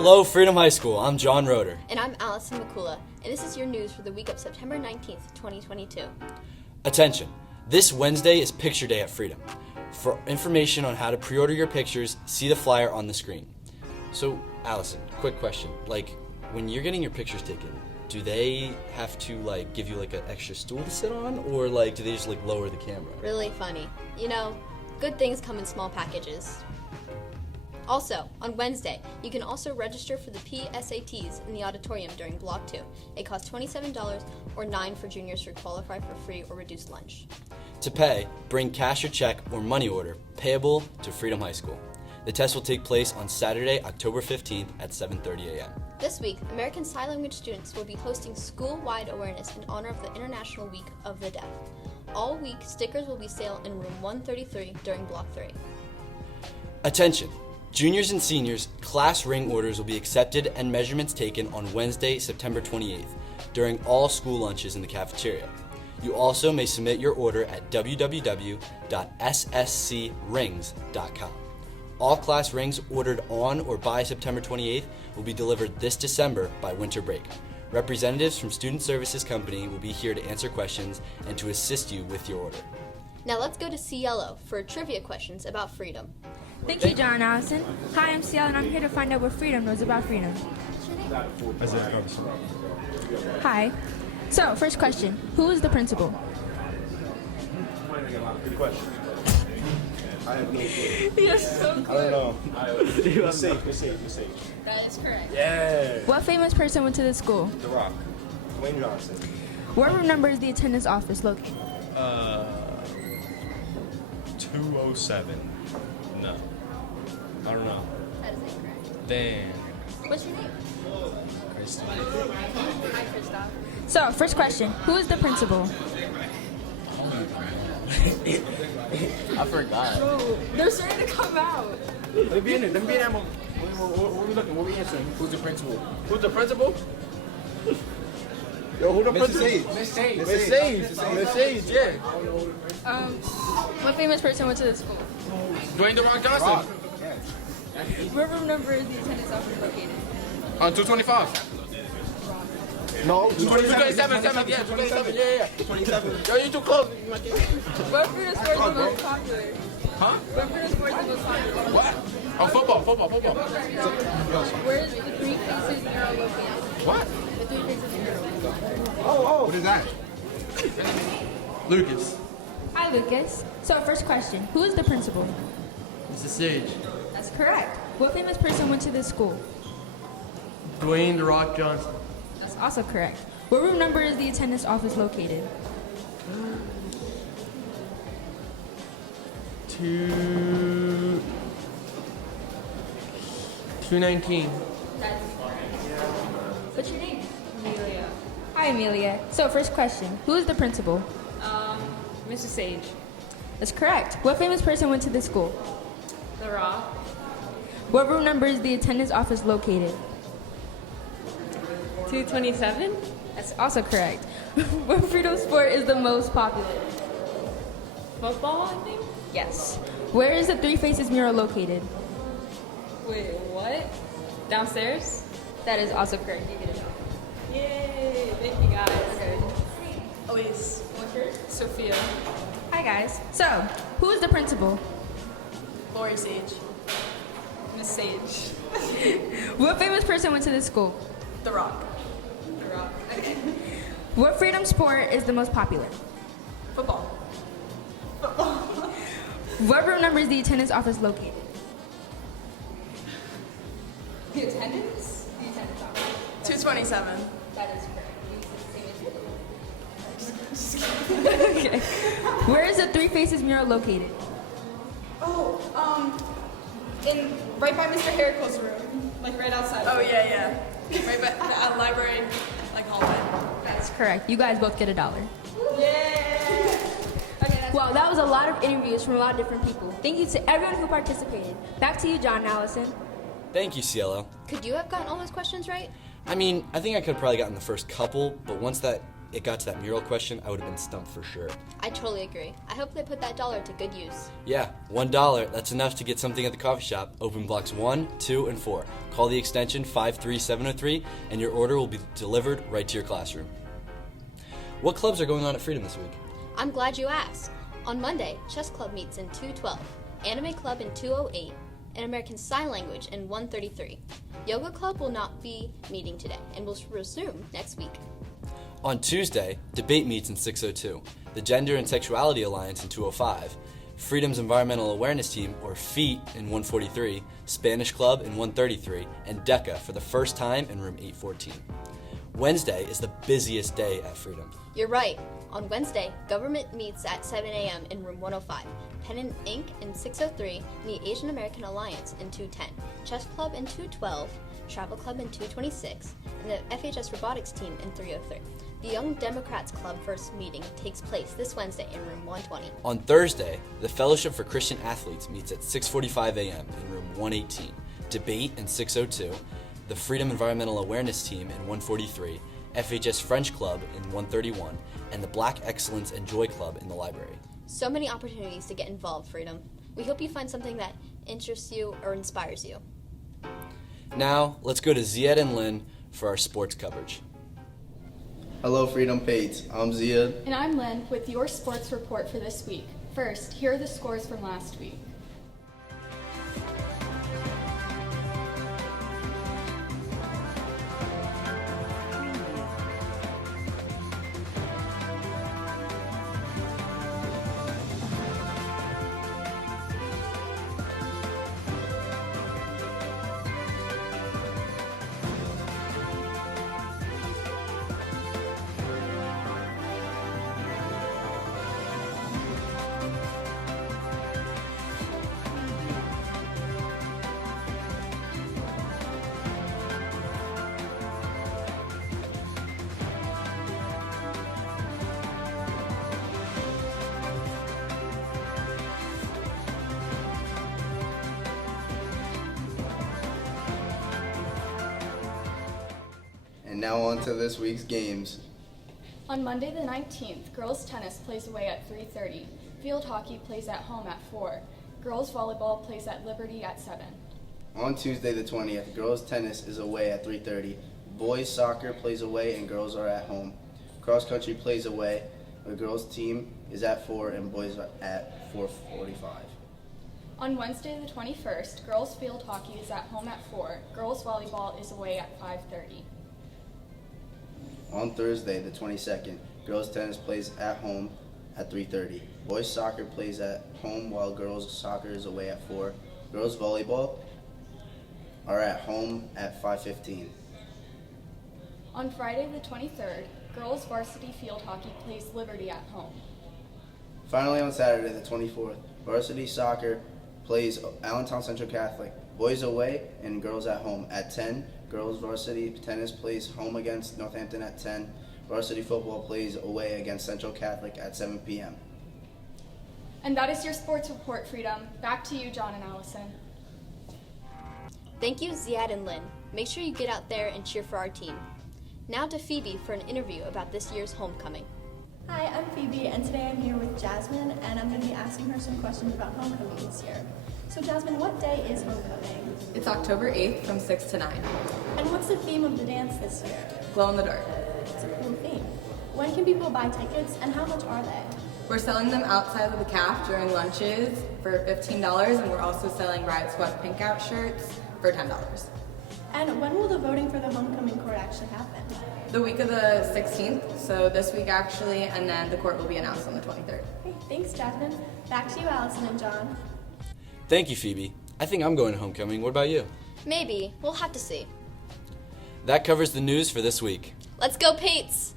Hello, Freedom High School. I'm John Roeder. And I'm Allison McCullough, and this is your news for the week of September 19th, 2022. Attention. This Wednesday is Picture Day at Freedom. For information on how to pre-order your pictures, see the flyer on the screen. So, Allison, quick question. When you're getting your pictures taken, do they have to, give you, an extra stool to sit on? Or, do they just, lower the camera? Really funny. Good things come in small packages. Also, on Wednesday, you can also register for the PSATs in the auditorium during Block 2. It costs $27 or $9 for juniors who qualify for free or reduced lunch. To pay, bring cash or check or money order payable to Freedom High School. The test will take place on Saturday, October 15th at 7:30 a.m. This week, American Sign Language students will be hosting school-wide awareness in honor of the International Week of the Deaf. All week, stickers will be sold in room 133 during Block 3. Attention! Juniors and seniors, class ring orders will be accepted and measurements taken on Wednesday, September 28th, during all school lunches in the cafeteria. You also may submit your order at www.sscrings.com. All class rings ordered on or by September 28th will be delivered this December by winter break. Representatives from Student Services Company will be here to answer questions and to assist you with your order. Now let's go to Cielo for trivia questions about freedom. Thank you, John and Allison. Hi, I'm Cielo, and I'm here to find out what freedom knows about freedom. Hi. So, first question. Who is the principal? Good question. I have no clue. Yes, so I don't know. Let's see. That is correct. Yeah. What famous person went to this school? The Rock. Dwayne Johnson. What room number is the attendance office located? 207. No. I don't know. That is incorrect. Damn. What's your name? Hi, Christoph. So, first question. Who is the principal? I forgot. Bro, they're starting to come out. Let me be in there. What are we looking? What are we answering? Who's the principal? Who's the principal? Yo, who the Mrs. principal? Miss Sage, yeah. What famous person went to this school? Dwayne The Rock Johnson. What room number is the attendance office located? On 225. No, 227, yeah, 227, yeah. 27. Yo, you too close. What freedom sport is the most popular? Huh? What freedom sport is the most popular? What? Oh, football. Where is the three faces mural located? What? The three faces mural. What is that? Lucas. Hi, Lucas. So, first question. Who is the principal? Mrs. Sage. That's correct. What famous person went to this school? Dwayne The Rock Johnson. That's also correct. What room number is the attendance office located? 219. That's correct. What's your name? Amelia. Hi, Amelia. So, first question. Who is the principal? Mrs. Sage. That's correct. What famous person went to this school? The Rock. What room number is the attendance office located? 227. That's also correct. What freedom sport is the most popular? Football, I think. Yes. Where is the Three Faces mural located? Wait, what? Downstairs? That is also correct. You get it. Yay! Thank you guys. Elise. What's yours? Sophia. Hi, guys. So, who is the principal? Lori Sage. Miss Sage. What famous person went to this school? The Rock. The Rock. What freedom sport is the most popular? Football. What room number is the attendance office located? The attendance? The attendance office. 227. That is correct. Okay. Where is the Three Faces mural located? Right by Mr. Heracle's room. Right outside. Oh, yeah. Right by the library, hallway. That's correct. You guys both get $1. Yay! Okay, Well, that was a lot of interviews from a lot of different people. Thank you to everyone who participated. Back to you, John and Allison. Thank you, Cielo. Could you have gotten all those questions right? I think I could have probably gotten the first couple, but once that it got to that mural question, I would have been stumped for sure. I totally agree. I hope they put that dollar to good use. Yeah, $1, that's enough to get something at the coffee shop. Open blocks 1, 2, and 4. Call the extension 53703 and your order will be delivered right to your classroom. What clubs are going on at Freedom this week? I'm glad you asked. On Monday, Chess Club meets in 212, Anime Club in 208, and American Sign Language in 133. Yoga Club will not be meeting today and will resume next week. On Tuesday, Debate meets in 602, the Gender and Sexuality Alliance in 205, Freedom's Environmental Awareness Team, or FEAT, in 143, Spanish Club in 133, and DECA for the first time in room 814. Wednesday is the busiest day at Freedom. You're right. On Wednesday, government meets at 7 a.m. in room 105, Pen and Ink in 603, and the Asian American Alliance in 210, Chess Club in 212, Travel Club in 226, and the FHS Robotics Team in 303. The Young Democrats Club first meeting takes place this Wednesday in room 120. On Thursday, the Fellowship for Christian Athletes meets at 6:45 a.m. in room 118, Debate in 602, the Freedom Environmental Awareness Team in 143, FHS French Club in 131, and the Black Excellence and Joy Club in the library. So many opportunities to get involved, Freedom. We hope you find something that interests you or inspires you. Now, let's go to Ziad and Lynn for our sports coverage. Hello, Freedom Pates. I'm Ziad. And I'm Lynn with your sports report for this week. First, here are the scores from last week. And now on to this week's games. On Monday the 19th, girls tennis plays away at 3:30. Field hockey plays at home at 4. Girls volleyball plays at Liberty at 7. On Tuesday the 20th, girls tennis is away at 3:30. Boys soccer plays away and girls are at home. Cross country plays away. The girls team is at 4 and boys are at 4:45. On Wednesday the 21st, girls field hockey is at home at 4. Girls volleyball is away at 5:30. On Thursday the 22nd, girls tennis plays at home at 3:30. Boys soccer plays at home while girls soccer is away at 4. Girls volleyball are at home at 5:15. On Friday the 23rd, girls varsity field hockey plays Liberty at home. Finally, on Saturday the 24th, varsity soccer plays Allentown Central Catholic. Boys away and girls at home at 10. Girls varsity tennis plays home against Northampton at 10. Varsity football plays away against Central Catholic at 7 p.m. And that is your sports report, Freedom. Back to you, John and Allison. Thank you, Ziad and Lynn. Make sure you get out there and cheer for our team. Now to Phoebe for an interview about this year's homecoming. Hi, I'm Phoebe, and today I'm here with Jasmine, and I'm going to be asking her some questions about homecoming this year. So Jasmine, what day is homecoming? It's October 8th from 6 to 9. And what's the theme of the dance this year? Glow in the dark. It's a cool theme. When can people buy tickets, and how much are they? We're selling them outside of the CAF during lunches for $15, and we're also selling Riot Sweat Pink Out shirts for $10. And when will the voting for the homecoming court actually happen? The week of the 16th, so this week actually, and then the court will be announced on the 23rd. Okay, thanks, Jasmine. Back to you, Allison and John. Thank you, Phoebe. I think I'm going to homecoming. What about you? Maybe. We'll have to see. That covers the news for this week. Let's go, Pates!